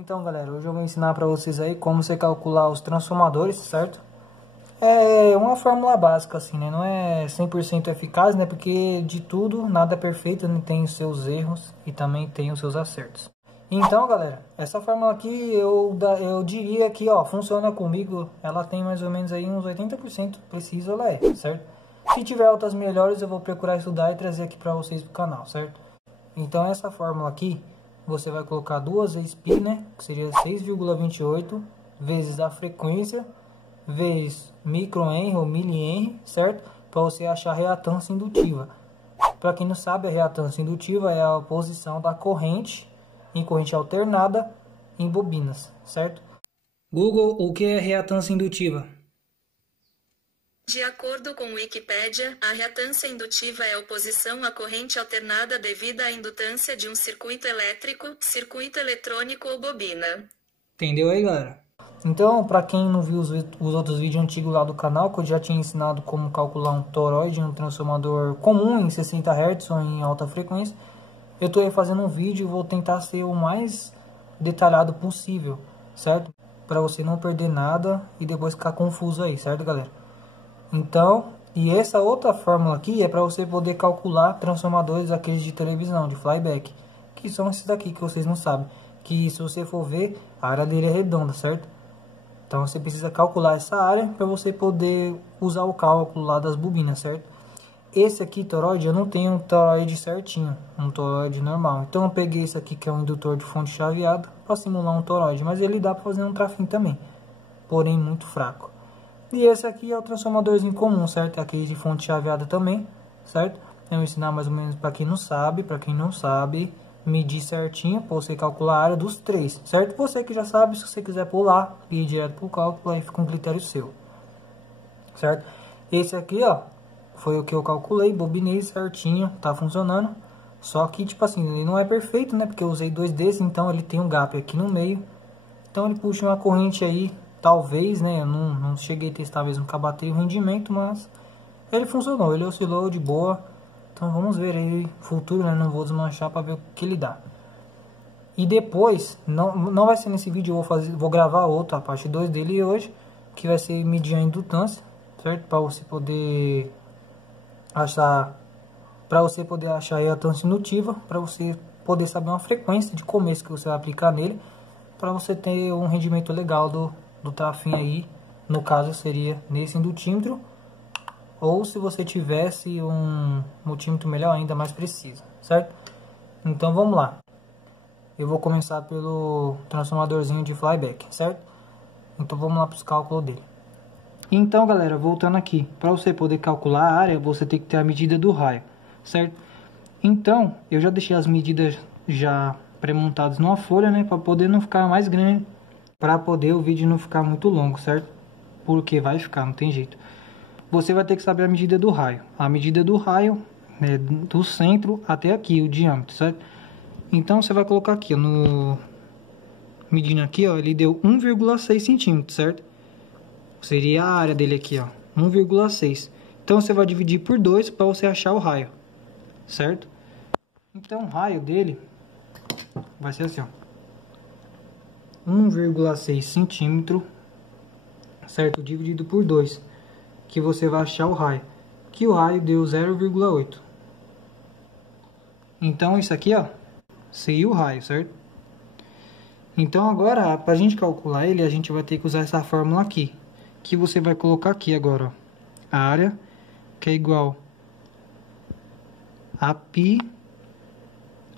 Então, galera, hoje eu vou ensinar para vocês aí como você calcular os transformadores, certo? É uma fórmula básica, assim, né? Não é 100% eficaz, né? Porque de tudo, nada é perfeito, né? Tem os seus erros e também tem os seus acertos. Então, galera, essa fórmula aqui, eu diria que, ó, funciona comigo. Ela tem mais ou menos aí uns 80% precisa, ela é, certo? Se tiver outras melhores, eu vou procurar estudar e trazer aqui para vocês do canal, certo? Então, essa fórmula aqui, você vai colocar 2 vezes π, né? Que seria 6,28 vezes a frequência, vezes microhenry ou milihenry, certo? Para você achar a reatância indutiva. Para quem não sabe, a reatância indutiva é a oposição da corrente em corrente alternada em bobinas, certo? Google, o que é reatância indutiva? De acordo com Wikipédia, a reatância indutiva é a oposição à corrente alternada devida à indutância de um circuito elétrico, circuito eletrônico ou bobina. Entendeu aí, galera? Então, para quem não viu os outros vídeos antigos lá do canal, que eu já tinha ensinado como calcular um toroide, um transformador comum em 60 Hz ou em alta frequência, eu estou aí fazendo um vídeo e vou tentar ser o mais detalhado possível, certo? Para você não perder nada e depois ficar confuso aí, certo, galera? Então, e essa outra fórmula aqui é para você poder calcular transformadores aqueles de televisão, de flyback, que são esses daqui que vocês não sabem, que se você for ver, a área dele é redonda, certo? Então você precisa calcular essa área para você poder usar o cálculo lá das bobinas, certo? Esse aqui, toroide, eu não tenho um toroide certinho, um toroide normal. Então eu peguei esse aqui que é um indutor de fonte chaveada para simular um toroide, mas ele dá para fazer um trafim também, porém muito fraco. E esse aqui é o transformadorzinho comum, certo? É aquele de fonte chaveada também, certo? Eu vou ensinar mais ou menos para quem não sabe, medir certinho para você calcular a área dos três, certo? Você que já sabe, se você quiser pular e ir direto para o cálculo, aí fica um critério seu, certo? Esse aqui, ó, foi o que eu calculei, bobinei certinho, tá funcionando. Só que, tipo assim, ele não é perfeito, né? Porque eu usei dois desses, então ele tem um gap aqui no meio. Então ele puxa uma corrente aí, talvez, né? Eu não cheguei a testar mesmo com a bateria o rendimento, mas ele funcionou, ele oscilou de boa. Então vamos ver aí futuro, né? Não vou desmanchar para ver o que ele dá. E depois, não vai ser nesse vídeo, vou gravar outro, a parte 2 dele hoje, que vai ser medir a indutância, certo? Para você poder achar a reatância indutiva, para você poder saber uma frequência de começo que você vai aplicar nele, para você ter um rendimento legal do trafim aí. No caso seria nesse indutímetro, ou se você tivesse um multímetro melhor, ainda mais preciso, certo? Então vamos lá. Eu vou começar pelo transformadorzinho de flyback, certo? Então vamos lá para os cálculos dele. Então, galera, voltando aqui, para você poder calcular a área, você tem que ter a medida do raio, certo? Então, eu já deixei as medidas já pré-montadas numa folha, né, para poder não ficar mais grande, para poder o vídeo não ficar muito longo, certo? Porque vai ficar, não tem jeito. Você vai ter que saber a medida do raio. A medida do raio, né, do centro até aqui, o diâmetro, certo? Então, você vai colocar aqui, ó, medindo aqui, ó, ele deu 1,6 centímetros, certo? Seria a área dele aqui, ó, 1,6. Então você vai dividir por 2 para você achar o raio, certo? Então o raio dele vai ser assim, ó, 1,6 centímetro, certo? Dividido por 2, que você vai achar o raio, que o raio deu 0,8. Então isso aqui, ó, seria o raio, certo? Então agora, para a gente calcular ele, a gente vai ter que usar essa fórmula aqui, que você vai colocar aqui agora, ó, a área, que é igual a π,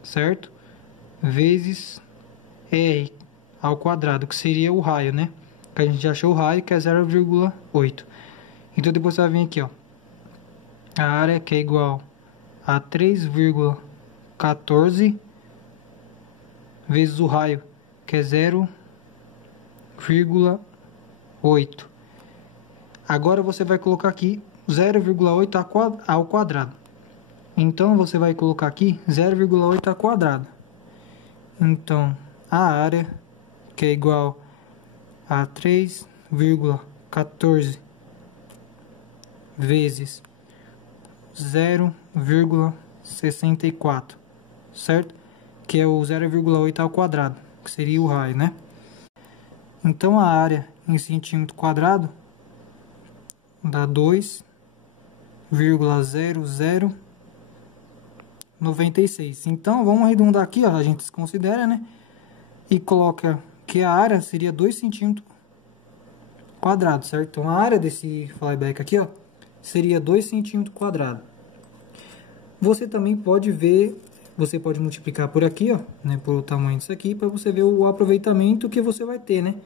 certo? Vezes r ao quadrado, que seria o raio, né? Que a gente já achou o raio, que é 0,8. Então depois você vai vir aqui, ó, a área, que é igual a 3,14 vezes o raio, que é 0,8. Agora você vai colocar aqui 0,8 ao quadrado. Então você vai colocar aqui 0,8 ao quadrado. Então a área, que é igual a 3,14 vezes 0,64, certo? Que é o 0,8 ao quadrado. que seria o raio, né? Então a área em centímetro quadrado dá 2,0096. Então vamos arredondar aqui, ó, a gente desconsidera, né? E coloca que a área seria 2 centímetros quadrados, certo? Então a área desse flyback aqui, ó, seria 2 centímetros quadrados. Você também pode ver, você pode multiplicar por aqui, ó, né, por o tamanho disso aqui, para você ver o aproveitamento que você vai ter, né?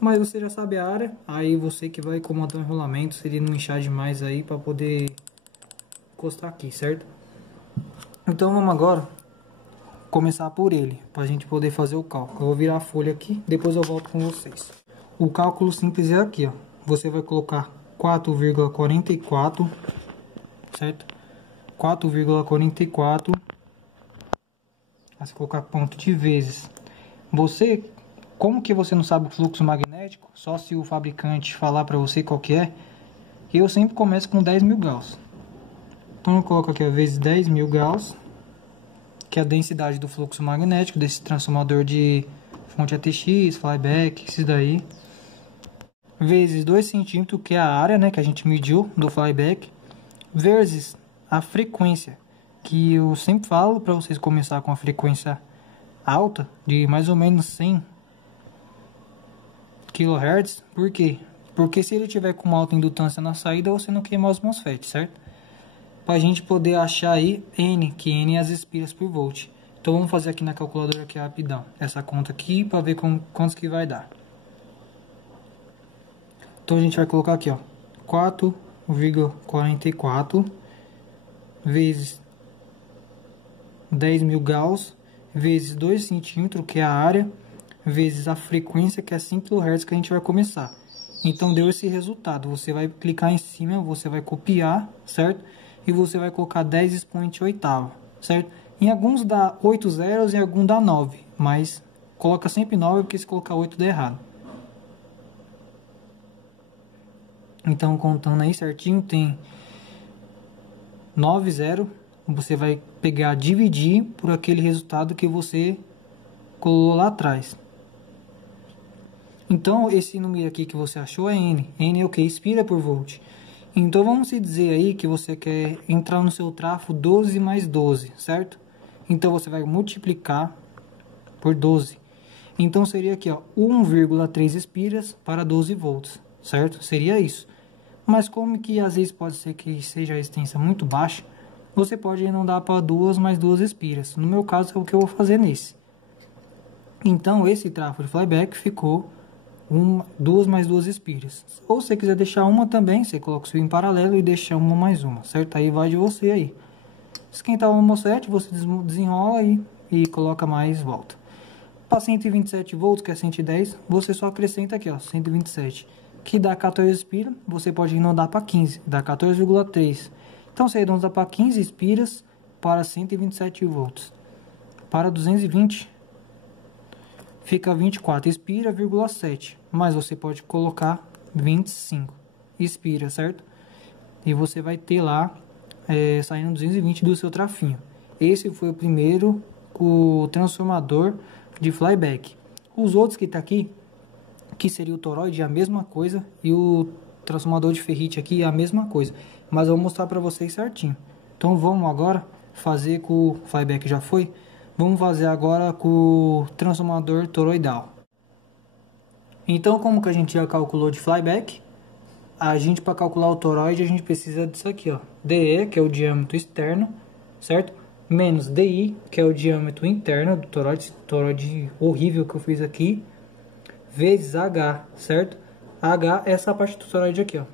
Mas você já sabe a área, aí você que vai comandar o enrolamento, seria não inchar demais aí para poder encostar aqui, certo? Então vamos agora começar por ele, para a gente poder fazer o cálculo. Eu vou virar a folha aqui, depois eu volto com vocês. O cálculo simples é aqui, ó. Você vai colocar 4,44, certo? 4,44. Você colocar ponto de vezes. Como que você não sabe o fluxo magnético? Só se o fabricante falar para você qual que é. Eu sempre começo com 10.000 gauss. Então eu coloco aqui, ó, vezes 10.000 gauss, que é a densidade do fluxo magnético desse transformador de fonte ATX, flyback, esses daí. Vezes 2 centímetros, que é a área, né, que a gente mediu do flyback. Vezes a frequência, que eu sempre falo para vocês começar com a frequência alta, de mais ou menos 100 kHz. Por quê? Porque se ele tiver com uma alta indutância na saída, você não queima os MOSFET, certo? Para a gente poder achar aí N, que N é as espiras por volt. Então vamos fazer aqui na calculadora aqui rapidão essa conta aqui para ver quantos que vai dar. Então a gente vai colocar aqui, ó, 4,44 vezes 10.000 gauss vezes 2 centímetros, que é a área, vezes a frequência, que é 5 kHz, que a gente vai começar. Então deu esse resultado. Você vai clicar em cima, você vai copiar, certo? E você vai colocar 10 expoente oitava, certo? Em alguns dá 8 zeros e em alguns dá 9, mas coloca sempre 9, porque se colocar 8 dá errado. Então contando aí certinho, tem 9 zero. Você vai pegar, dividir por aquele resultado que você colou lá atrás. Então esse número aqui que você achou é N. N é o que? Espira por volt. Então vamos dizer aí que você quer entrar no seu trafo 12 mais 12, certo? Então você vai multiplicar por 12. Então seria aqui, ó, 1,3 espiras para 12 volts, certo? Seria isso. Mas como que às vezes pode ser que seja a resistência muito baixa, você pode não dar para 2 mais 2 espiras. No meu caso é o que eu vou fazer nesse. Então esse trafo de flyback ficou 2 mais 2 espiras. Ou se você quiser deixar uma também, você coloca o fio em paralelo e deixa uma mais uma, certo? Aí vai de você aí. Esquentar o MOSFET, você desenrola e coloca mais volta. Para 127 volts, que é 110, você só acrescenta aqui, ó, 127, que dá 14 espiras. Você pode arredondar para 15, dá 14,3. Então você arredonda para 15 espiras para 127 volts. Para 220 fica 24 espira, 7. Mas você pode colocar 25 espira, certo? E você vai ter lá saindo 220 do seu trafinho. Esse foi o primeiro, o transformador de flyback. Os outros que tá aqui, que seria o toroide, é a mesma coisa, e o transformador de ferrite aqui é a mesma coisa, mas eu vou mostrar para vocês certinho. Então vamos agora fazer com o flyback, já foi. Vamos fazer agora com o transformador toroidal. Então, como que a gente já calculou de flyback, para calcular o toroide, a gente precisa disso aqui, ó. DE, que é o diâmetro externo, certo? Menos DI, que é o diâmetro interno do toroide horrível que eu fiz aqui, vezes H, certo? H é essa parte do toroide aqui, ó.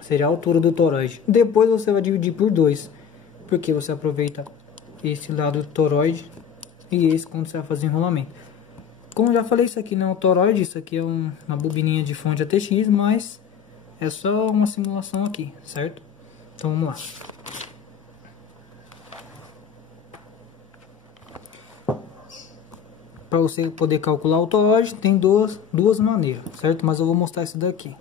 Seria a altura do toroide. Depois você vai dividir por 2, porque você aproveita esse lado do toroide e esse quando você vai fazer enrolamento. Como eu já falei, isso aqui não é um toroide, isso aqui é uma bobininha de fonte ATX, mas é só uma simulação aqui, certo? Então vamos lá. Para você poder calcular o toroide, tem duas maneiras, certo? Mas eu vou mostrar isso daqui.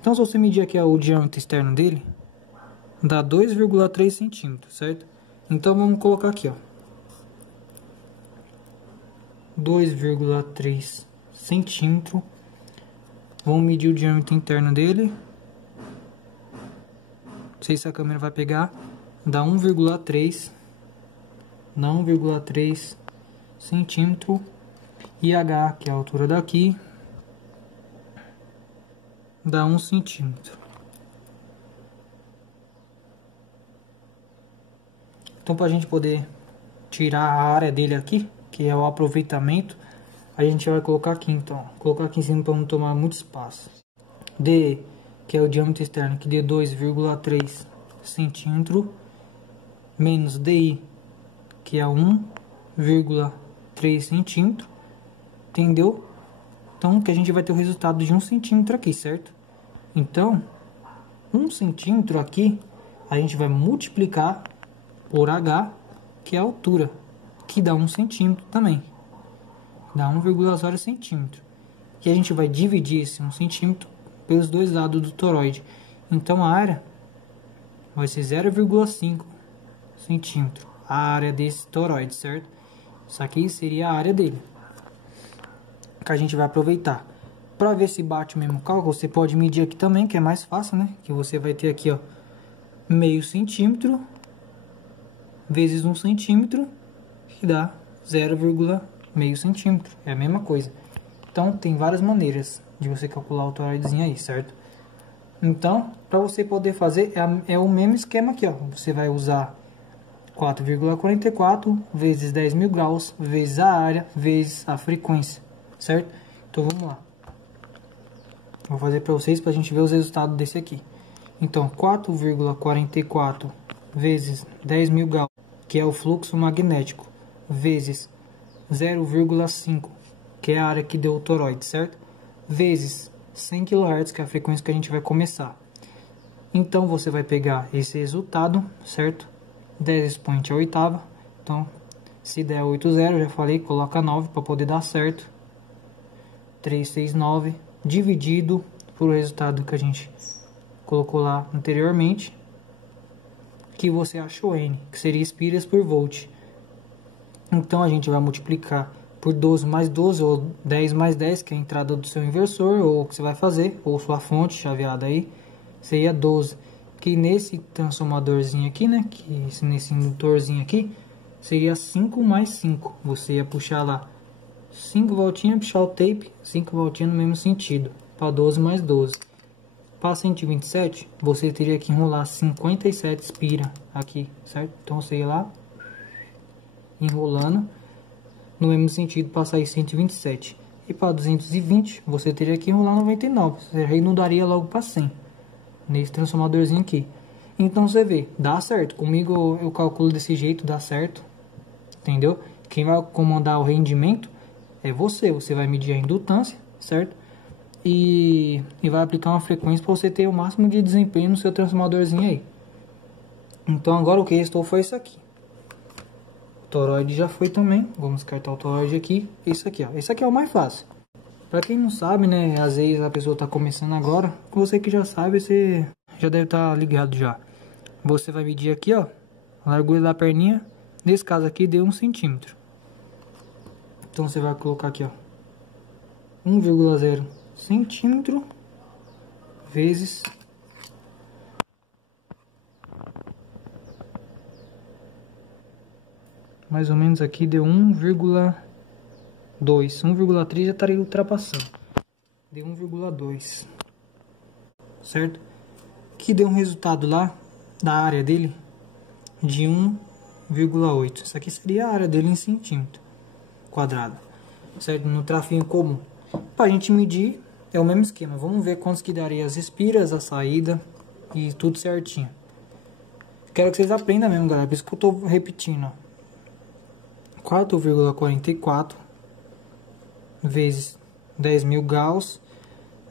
Então se você medir aqui o diâmetro externo dele, dá 2,3 centímetros, certo? Então vamos colocar aqui, ó. 2,3 centímetros. Vamos medir o diâmetro interno dele. Não sei se a câmera vai pegar. Dá 1,3 centímetro. E H, que é a altura daqui, dá 1 centímetro. Então, para a gente poder tirar a área dele aqui, que é o aproveitamento, a gente vai colocar aqui, então. Colocar aqui em cima para não tomar muito espaço. D, que é o diâmetro externo, que dê 2,3 centímetros, menos DI, que é 1,3 centímetros. Entendeu? Então, que a gente vai ter o resultado de 1 centímetro aqui, certo? Então, 1 centímetro aqui, a gente vai multiplicar por H, que é a altura, que dá 1 centímetro também. Dá 1,0 centímetro. E a gente vai dividir esse 1 centímetro pelos dois lados do toroide. Então, a área vai ser 0,5 centímetro. A área desse toroide, certo? Isso aqui seria a área dele, que a gente vai aproveitar. Para ver se bate o mesmo cálculo, você pode medir aqui também, que é mais fácil, né? Que você vai ter aqui, ó, meio centímetro vezes 1 centímetro, que dá 0,5 centímetro. É a mesma coisa. Então, tem várias maneiras de você calcular o toroidezinho aí, certo? Então, para você poder fazer, é o mesmo esquema aqui, ó. Você vai usar 4,44 vezes 10.000 graus, vezes a área, vezes a frequência, certo? Então, vamos lá. Vou fazer para vocês, para a gente ver os resultados desse aqui. Então, 4,44 vezes 10.000 graus, que é o fluxo magnético, vezes 0,5, que é a área que deu o toroide, certo? Vezes 100 kHz, que é a frequência que a gente vai começar. Então, você vai pegar esse resultado, certo? 10 expoente à oitava. Então, se der 80, já falei, coloca 9 para poder dar certo. 369 dividido por o resultado que a gente colocou lá anteriormente, que você achou N, que seria espiras por volt. Então, a gente vai multiplicar por 12 mais 12, ou 10 mais 10, que é a entrada do seu inversor, ou o que você vai fazer, ou sua fonte chaveada aí, seria 12. Que nesse transformadorzinho aqui, né, que nesse indutorzinho aqui, seria 5 mais 5. Você ia puxar lá 5 voltinhas, puxar o tape, 5 voltinhas no mesmo sentido, para 12 mais 12. Para 127, você teria que enrolar 57 espiras aqui, certo? Então, você ia lá, enrolando no mesmo sentido para sair 127. E para 220, você teria que enrolar 99. Você aí não daria logo para 100. Nesse transformadorzinho aqui. Então, você vê, dá certo. Comigo eu calculo desse jeito, dá certo. Entendeu? Quem vai comandar o rendimento é você. Você vai medir a indutância, certo? E vai aplicar uma frequência para você ter o máximo de desempenho no seu transformadorzinho aí. Então, agora o que restou foi isso aqui. O toroide já foi também. Vamos descartar o toroide aqui. Isso aqui, ó. Esse aqui é o mais fácil. Pra quem não sabe, né, às vezes a pessoa tá começando agora. Você que já sabe, você já deve estar ligado já. Você vai medir aqui, ó, a largura da perninha. Nesse caso aqui deu 1 centímetro. Então você vai colocar aqui, ó, 1,0 centímetro vezes mais ou menos aqui deu 1,2. 1,3 já estaria ultrapassando. Deu 1,2. Certo? Que deu um resultado lá da área dele de 1,8. Isso aqui seria a área dele em centímetro quadrado. Certo? No trafinho comum. Para a gente medir é o mesmo esquema. Vamos ver quantos que daria as espiras, a saída e tudo certinho. Quero que vocês aprendam mesmo, galera. Por isso que eu estou repetindo. 4,44 vezes 10.000 graus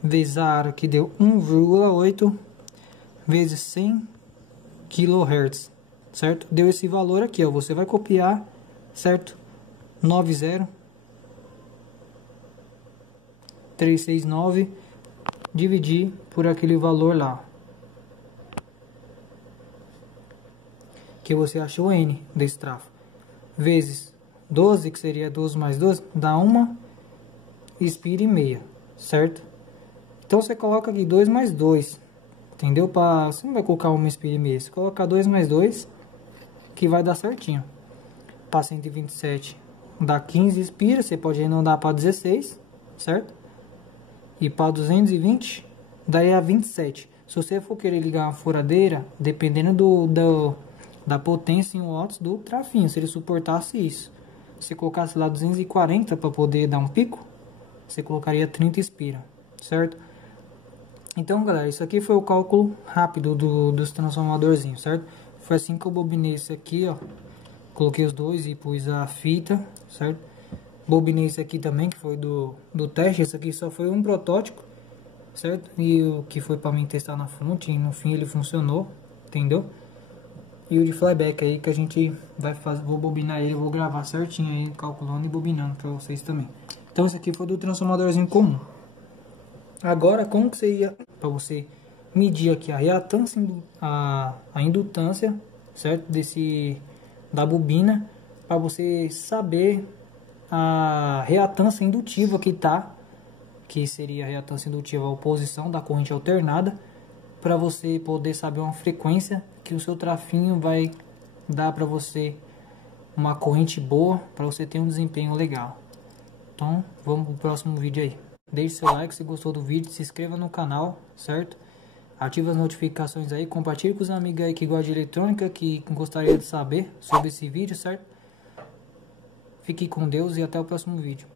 vezes a área que deu 1,8 vezes 100 kHz, certo? Deu esse valor aqui, ó. Você vai copiar, certo? 90,369 dividir por aquele valor lá que você achou N desse trafo, vezes 12, que seria 12 mais 12, dá 1 espira e meia, certo? Então você coloca aqui 2 mais 2, entendeu? Você não vai colocar 1 espira e meia, você coloca 2 mais 2, que vai dar certinho. Para 127 dá 15 espira, você pode arredondar para 16, certo? E para 220 daria 27. Se você for querer ligar uma furadeira, dependendo da potência em watts do trafinho, se ele suportasse isso, se colocasse lá 240 para poder dar um pico, você colocaria 30 espira, certo? Então, galera, isso aqui foi o cálculo rápido dos transformadorzinhos, certo? Foi assim que eu bobinei esse aqui, ó. Coloquei os dois e pus a fita, certo? Bobinei esse aqui também, que foi do teste. Esse aqui só foi um protótipo, certo? E o que foi para mim testar na fonte, e no fim ele funcionou, entendeu? E o de flyback aí que a gente vai fazer, vou bobinar ele, vou gravar certinho aí, calculando e bobinando para vocês também. Então esse aqui foi do transformadorzinho comum. Agora, como que seria para você medir aqui a reatância, a indutância, certo? Da bobina, para você saber a reatância indutiva que seria a reatância indutiva, a oposição da corrente alternada, para você poder saber uma frequência que o seu trafinho vai dar para você uma corrente boa, para você ter um desempenho legal. Então, vamos pro próximo vídeo aí. Deixe seu like se gostou do vídeo, se inscreva no canal, certo? Ative as notificações aí, compartilhe com os amigos aí que gostam de eletrônica, que gostaria de saber sobre esse vídeo, certo? Fique com Deus e até o próximo vídeo.